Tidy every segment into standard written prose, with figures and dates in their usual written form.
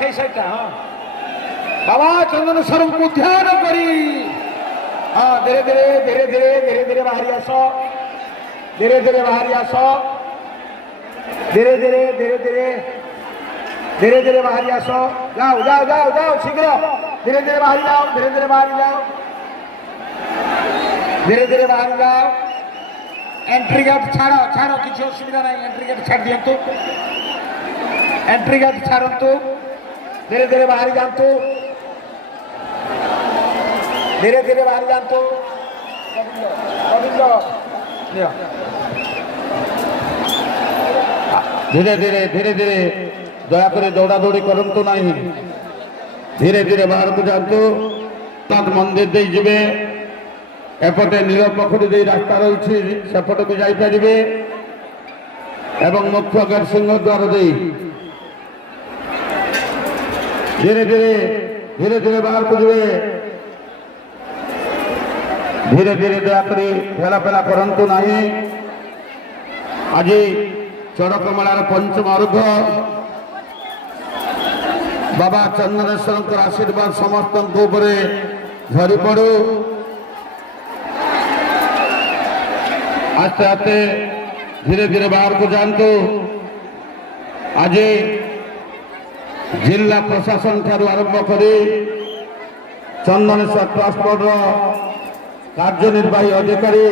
সেই সাইডটা হ্যাঁ বাবা চন্দনেশ্বরଙ୍କୁ ଧ୍ୟାନ କରି ହଁ ଧୀରେ ଧୀରେ ଧୀରେ ଧୀରେ ଧୀରେ ଧୀରେ ବାହାରି ଆସ ଧୀରେ ଧୀରେ ବାହାରି ଆସ ଧୀରେ ଧୀରେ ଧୀରେ ଧୀରେ ଧୀରେ ଧୀରେ ବାହାରି ଆସ ଯାଅ ଯାଅ ଯାଅ ଯାଅ ଶୀଘ୍ର ଧୀରେ ଧୀରେ ବାହାରି ଯାଅ ଧୀରେ ଧୀରେ ବାହାରି ଯାଅ ଧୀରେ ଧୀରେ ବାହାରି ଯାଅ एंट्री गेट छाड़ छाड़ किसी असुविधा नहीं एंट्री गेट छाड़ दिंतु एंट्री गेट छाड़तु धीरे धीरे बाहरी जातु धीरे धीरे बाहरी जातु धीरे धीरे धीरे धीरे दयाकर दौड़ा दौड़ी करतु नहीं धीरे धीरे बाहर को जातु मंदिर दे जिबे एपटे नील पोखरी दे रास्ता रही सेपट को जापे एवं मुख्य गेट सिंह द्वार दे धीरे धीरे धीरे धीरे बाहर को जाए धीरे धीरे दयाकर ठेला पेला करतु नहीं आज चढ़कमलार पंचम अर्घ बाबा चंदनेश्वर आशीर्वाद समस्त झरी पड़ू आस्ते आस्ते धीरे धीरे बाहर को जानतु आज जिला प्रशासन ठारू आरंभ कर चंदनेश्वर ट्रस्ट बोर्ड कार्यनिर्वाही अधिकारी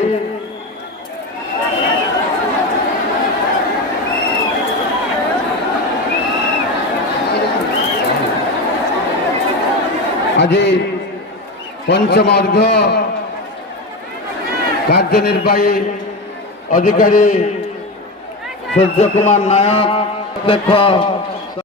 आज पंचम अर्घ कार्यनिर्वाही अधिकारी सूर्य कुमार नायक प्रत्यक्ष